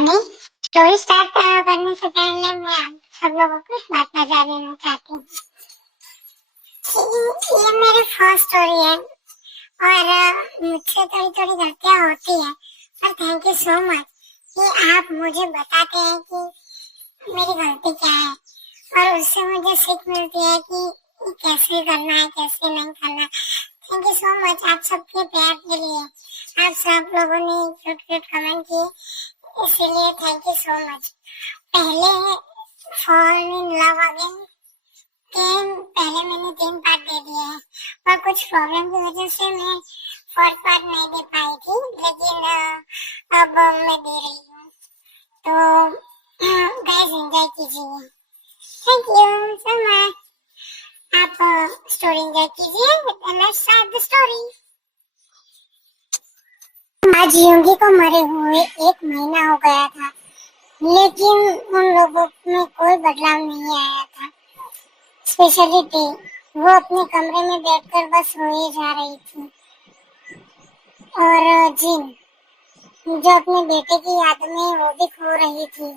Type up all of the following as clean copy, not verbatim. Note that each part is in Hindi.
नहीं, स्टोरी स्टार्ट करने से पहले मैं आप सब लोगों को एक बात बता देना चाहती हूँ कि ये मेरी फर्स्ट स्टोरी है और मुझसे थोड़ी थोड़ी गलतियाँ होती है, पर थैंक यू सो मच कि आप मुझे बताते हैं कि मेरी गलती क्या है और उससे मुझे सीख मिलती है कि कैसे करना है कैसे नहीं करना। थैंक यू सो मच आप सबके प्यार के लिए। आप सब लोगों ने क्यूट क्यूट कमेंट किए, इसीलिए थैंक यू सो मच। पहले फॉल इन लव अगेन पहले मैंने 3 पार्ट दे दिए हैं और कुछ प्रॉब्लम की वजह से मैं फोर्थ पार्ट नहीं दे पाई थी, लेकिन अब मैं दे रही हूँ, तो गाइस एंजॉय कीजिए। Thank you so much. आप स्टोरी एंजॉय कीजिए। Let's start the story. आज योगी को मरे हुए 1 महीना हो गया था, लेकिन उन लोगों में कोई बदलाव नहीं आया था। स्पेशली टी, वो अपने कमरे में बैठकर बस रोए जा रही थी, और जिन जो अपने बेटे की याद में वो भी खो रही थी,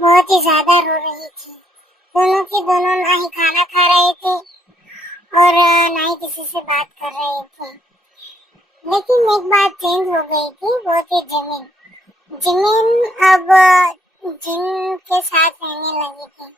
बहुत ही ज्यादा रो रही थी। दोनों की दोनों ना ही खाना खा रहे थे और ना ही किसी से बात कर रहे थे। लेकिन एक बात चेंज हो गई थी, वो थी जिमिन। जिमिन अब जिन के साथ रहने लगी थी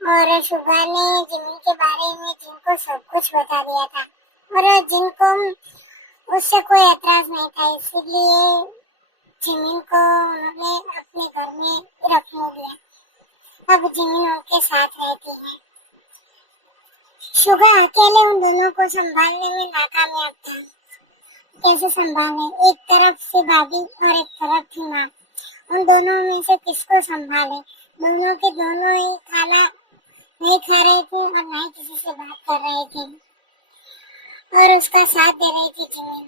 और शुभा ने जिमिन के बारे में जिनको सब कुछ बता दिया था और जिनको उससे कोई एतराज नहीं था, इसीलिए जिमिन को उन्होंने अपने घर में रखने दिया। अब जिमिन उनके साथ रहती है। शुभा अकेले उन दोनों को संभालने में नाकामयाब था। कैसे संभाले, एक तरफ से दादी और एक तरफ थी माँ। उन दोनों में से किसको संभाले? दोनों के दोनों ही खाना नहीं खा रहे थे और ना ही किसी से बात कर रहे थे और उसका साथ दे रही थी जिमिन।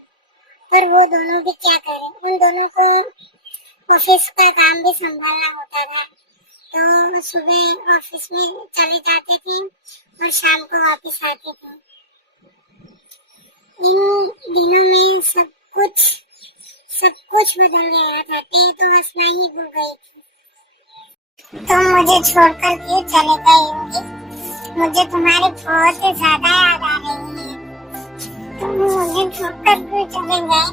पर वो दोनों भी क्या करें? उन दोनों को ऑफिस का काम भी संभालना होता था, तो सुबह ऑफिस में चले जाते थे और शाम को वापस आते थे। इन दिनों में सब कुछ बदल गया था। ते तो हंसना ही भूल गई थी। तुम मुझे छोड़कर क्यों चले गए होंगे? मुझे तुम्हारी बहुत ज्यादा याद आ रही है। तुम मुझे छोड़कर क्यों चले गए?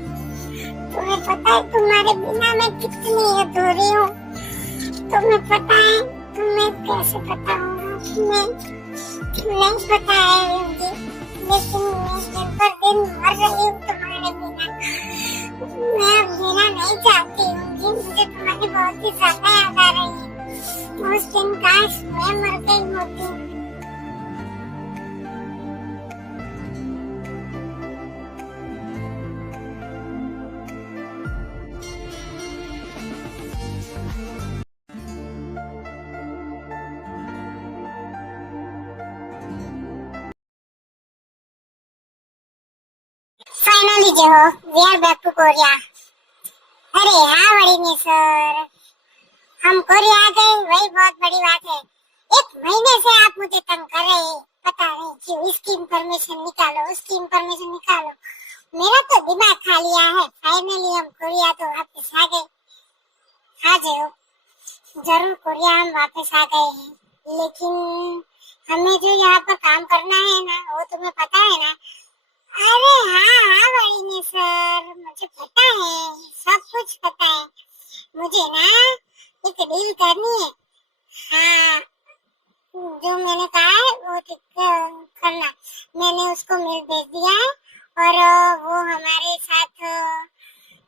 तुम्हें पता है तुम्हारे बिना मैं कितनी अधूरी हूँ? तुम्हें पता है, तुम्हें कैसे पता होगा कि मैं नहीं पता है मुझे, लेकिन मैं दिन पर दिन मर रही हूँ तुम्हारे बिना। मैं अब जीना नहीं चाहती हूँ, मुझे तुम्हारी बहुत ही ज्यादा याद आ रही है। उस दिन काश मैं मर गई होती। फाइनली जो हो, we are back to Korea. अरे हाँ बड़ी सर, हम कोरिया आ गए, वही बहुत बड़ी बात है। 1 महीने से आप मुझे तंग कर रहे हैं, पता नहीं क्यों। इसकी इंफॉर्मेशन निकालो, उसकी इंफॉर्मेशन निकालो, मेरा तो दिमाग खा लिया है। फाइनली हम कोरिया तो वापस आ गए। हाँ जाओ, जरूर कोरिया हम वापस आ गए हैं, लेकिन हमें जो यहाँ पर काम करना है ना, वो तुम्हें पता है ना? अरे हाँ वही सर, मुझे पता है, सब कुछ पता है। मुझे ना एक डील करनी है। हाँ, जो मैंने कहा है वो करना। मैंने उसको मेल भेज दिया है और वो हमारे साथ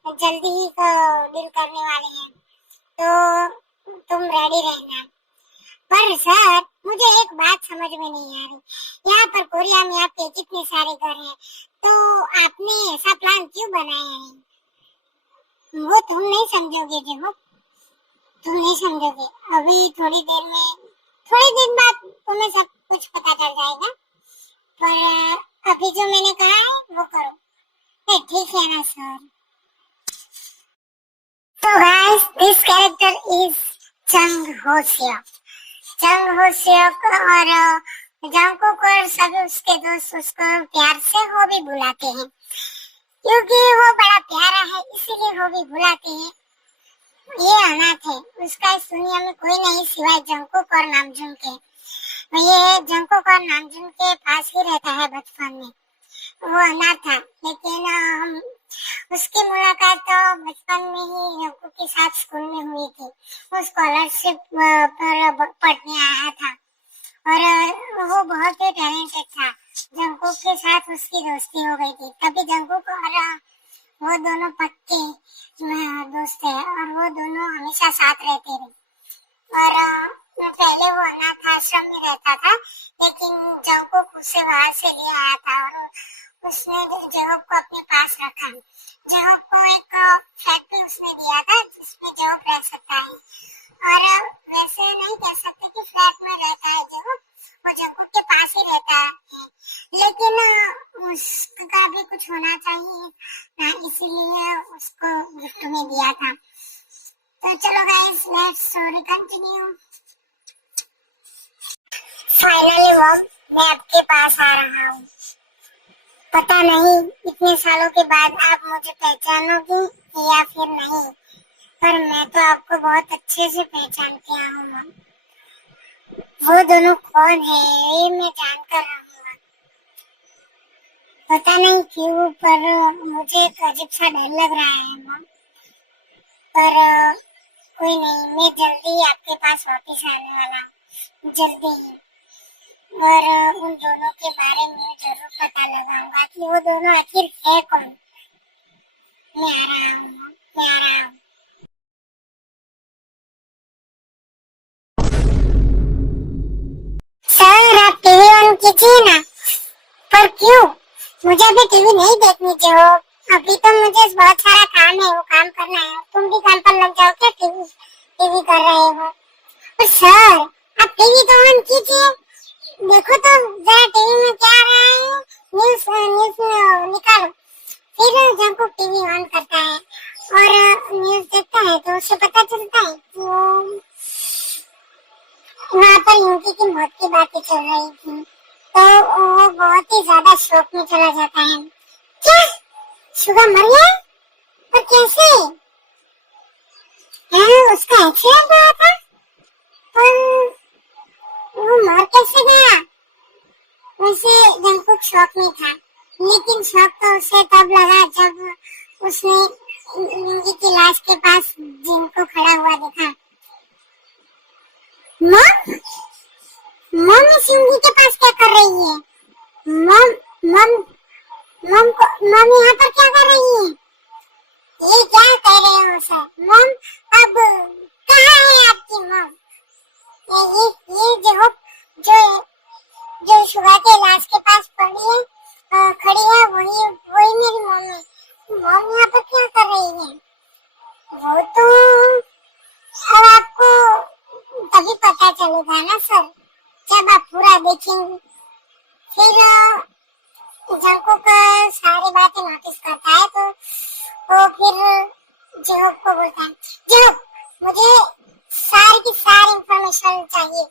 जल्दी ही डील करने वाले हैं, तो तुम रेडी रहना। पर सर मुझे एक बात समझ में नहीं आ रही, यहाँ पर कोरिया में आपके कितने सारे घर हैं, तो आपने ऐसा प्लान क्यों बनाया है? वो तुम नहीं समझोगे, देखो तुम नहीं समझोगे। अभी थोड़ी देर बाद तुम्हें सब कुछ पता चल जाएगा, पर अभी जो मैंने कहा है वो करो। ठीक है ना सर? तो गाइस, दिस कैरेक्टर इज चंग हो सियोक। चंग हो सियोक और जंगकुक और सभी उसके दोस्त उसको प्यार से हो भी बुलाते हैं, क्योंकि वो बड़ा प्यारा है, इसीलिए हो भी बुलाते हैं। ये अनाथ है, उसका इस दुनिया में कोई नहीं सिवाय जंकुक और नामजून के। ये जंकुक और नामजून के पास ही रहता है बचपन में। वो अनाथ था, लेकिन उसकी मुलाकात तो बचपन में ही जंकुक के साथ स्कूल में हुई थी। वो स्कॉलरशिप पर पढ़ने आया था और वो बहुत ही टैलेंटेड था। जंकुक के साथ उसकी दोस्ती हो गई थी, तभी जंकुक और वो दोनों पक्के दोस्त है और वो दोनों हमेशा साथ रहते थे। और पहले वो अनाथ आश्रम में रहता था, लेकिन जंकुक उसे वहां से ले आया था और उसने जंकुक को अपने पास रखा। जंकुक को एक फ्लैट भी उसने दिया था जिसमें जंकुक रह सकता है। और वैसे नहीं कह सकते कि फ्लैट में रहता है जंकुक, वो जंकुक के पास ही रहता है, लेकिन उसका भी कुछ होना चाहिए ना, इसलिए उसको गिफ्ट में दिया था। तो चलो guys, let's story continue. Finally mom, मैं आपके पास आ रहा हूँ। पता नहीं इतने सालों के बाद आप मुझे पहचानोगी या फिर नहीं, पर मैं तो आपको बहुत अच्छे से पहचान के आया हूँ मॉम। वो दोनों कौन है ये मैं जान कर रहूंगा। पता नहीं क्यों, पर मुझे एक अजीब सा डर लग रहा है मॉम। पर कोई नहीं, मैं जल्दी ही आपके पास वापस आने वाला हूँ, जल्दी ही। और उन दोनों के बारे में जरूर पता लगाऊंगा कि वो दोनों आखिर है कौन। मैं आ रहा हूँ, मैं आ रहा हूँ। सर आप टीवी ऑन कीजिए ना। पर क्यों? मुझे अभी टीवी नहीं देखनी जो। अभी तो मुझे बहुत सारा काम है, वो काम करना है। तुम भी काम पर लग जाओ क्या? टीवी टीवी कर रहे हो? पर सर आप टीवी तो ऑन कीजिए, देखो तो जरा टीवी में क्या आ रहा है। न्यूज न्यूज निकालो। फिर जंकुक टीवी ऑन करता है और न्यूज देखता है तो उसे पता चलता है कि वहाँ पर युकी की मौत की बातें चल रही थी। तो वो बहुत ही ज्यादा शौक में चला जाता है। क्या शुगा मर गया? पर कैसे? उसका एक्सीडेंट हुआ था, पर वो मर कैसे गया? वैसे जंकुक शौक में था, लेकिन शौक तो उसे तब लगा जब उसने युकी की लाश के पास जिन को खड़ा हुआ देखा। मम, मम इस युकी के पास क्या कर रही है? मम मम मम यहाँ पर क्या कर रही है? ये क्या कह रहे हो सर? मम अब कहाँ है आपकी मम? ये जो जो जो शुगा के लाश के पास खड़ी है, वही वही मेरी मम है। मम यहाँ पर क्या कर रही है? वो तो अब आपको तभी पता चलेगा ना सर, जब आप पूरा देखेंगे। फिर जंकुक सारी बातें नोटिस करता है, तो वो फिर जेहोक को बोलता है, जेहोक मुझे सारी की सारी इंफॉर्मेशन चाहिए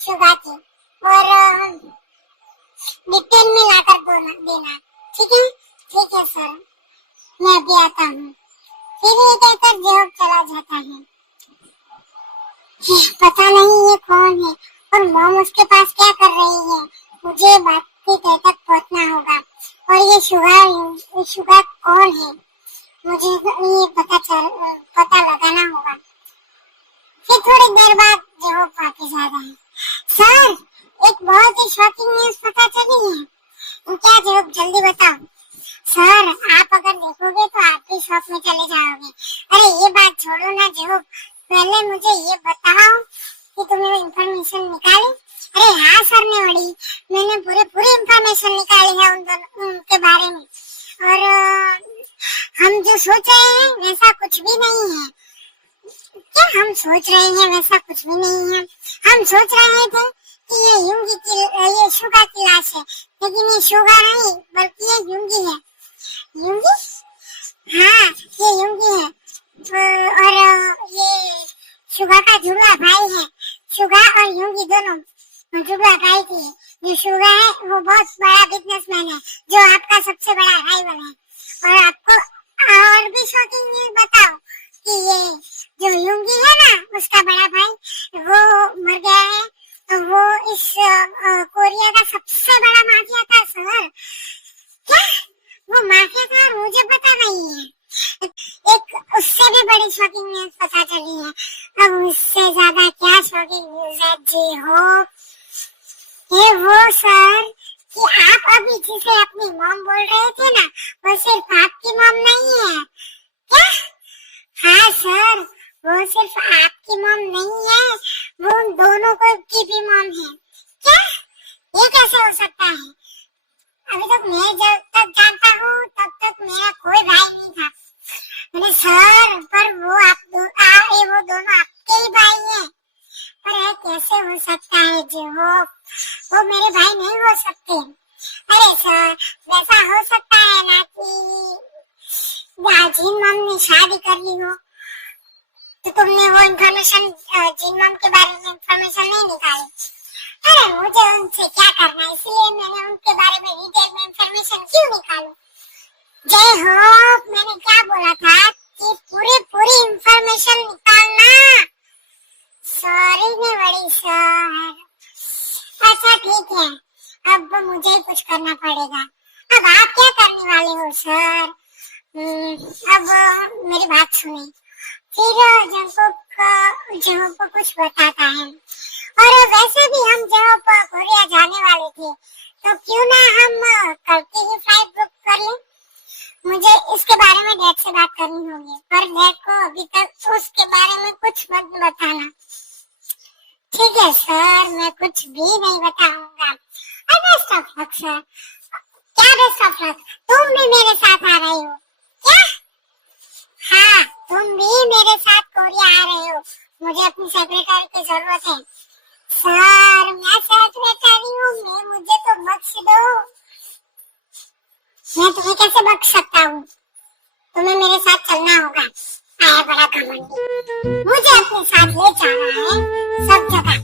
शुगा की, और डिटेल में लाकर देना। ठीक है सर, मैं अभी आता हूँ। फिर ये कहकर जेहोक चला जाता है। पता नहीं ये कौन है और मॉम उसके पास क्या कर रही है। मुझे बात की तह तक पहुंचना होगा, और ये शुगा कौन है मुझे ये पता लगाना होगा। फिर थोड़ी देर बाद जेहोक वापस आ रहा है। सर एक बहुत ही शॉकिंग न्यूज पता चली है। क्या जेहोक, जल्दी बताओ। सर आप अगर देखोगे तो आप भी शॉक में चले जाओगे। अरे ये बात छोड़ो ना जेहोक, पहले मुझे ये बताओ कि तुमने इंफॉर्मेशन निकाली। अरे हाँ सर ने बड़ी, मैंने पूरी इंफॉर्मेशन निकाली है उनके बारे में, और हम जो सोच रहे हैं वैसा कुछ भी नहीं है। क्या हम सोच रहे हैं वैसा कुछ भी नहीं है? हम सोच रहे थे कि ये शुगा की लाश है, लेकिन ये शुगा नहीं बल्कि ये युंगी है। युंगी? हाँ ये युंगी है, और ये शुगा का जुड़वा भाई है। शुगा और युंगी दोनों जुड़वा भाई थी। जो शुगा है वो बहुत बड़ा बिजनेसमैन है, जो आपका सबसे बड़ा राइवल है। और आपको और भी शॉकिंग न्यूज बताओ कि ये जो उसका बड़ा भाई वो मर गया है, तो वो इस कोरिया का सबसे बड़ा माफिया था सर। क्या वो माफिया था और मुझे पता नहीं है? एक उससे भी बड़ी शॉकिंग न्यूज पता चली है। अब उससे ज्यादा क्या शॉकिंग न्यूज है जी हो, ये वो सर कि आप अभी जिसे अपनी मॉम बोल रहे थे ना, वो सिर्फ आपकी मॉम नहीं है। क्या? हाँ सर, वो सिर्फ आपकी मॉम नहीं है, वो उन दोनों को की भी मॉम है। क्या? ये कैसे हो सकता है? अभी तक मैं जब तक जानता हूँ तब तक मेरा कोई भाई नहीं था। मैंने सर पर वो दोनों आपके ही भाई हैं। पर यह कैसे हो सकता है जी वो मेरे भाई नहीं हो सकते। अरे सर वैसा हो सकता है ना कि जिन मॉम ने शादी कर ली हो, तो तुमने वो इन्फॉर्मेशन जिन मॉम के बारे में इन्फॉर्मेशन नहीं निकाली। अरे मुझे उनसे क्या करना, इसलिए मैंने उनके बारे में डिटेल में इन्फॉर्मेशन क्यों निकालूं। जय हो, मैंने क्या बोला था कि पूरी इन्फॉर्मेशन निकालना। सॉरी ने बड़ी सर। अच्छा ठीक है, अब मुझे ही कुछ करना पड़ेगा। अब आप क्या करने वाले हो सर? अब मेरी बात सुने। फिर जंगको कुछ बताता है, और वैसे भी हम जब कोरिया जाने वाले थे, तो क्यों ना हम कल की ही फ्लाइट बुक कर लें। मुझे इसके बारे में डैड से बात करनी होगी, पर डैड को अभी तक उसके बारे में कुछ मत बताना। ठीक है सर, मैं कुछ भी नहीं बताऊंगा। Best of luck sir. क्या बेस्ट ऑफ लक? तुम भी मेरे साथ आ रहे हो क्या? हाँ, तुम भी मेरे साथ कोरिया आ रहे हो। मुझे अपनी सेक्रेटरी की जरूरत है। सर मैं सेक्रेटरी हूँ, मुझे तो बख्श दो। मैं तुम्हें कैसे बख्श सकता हूँ? तुम्हें मेरे साथ चलना होगा। आया बड़ा घमंडी, मुझे अपने साथ ले जाना है सब जगह।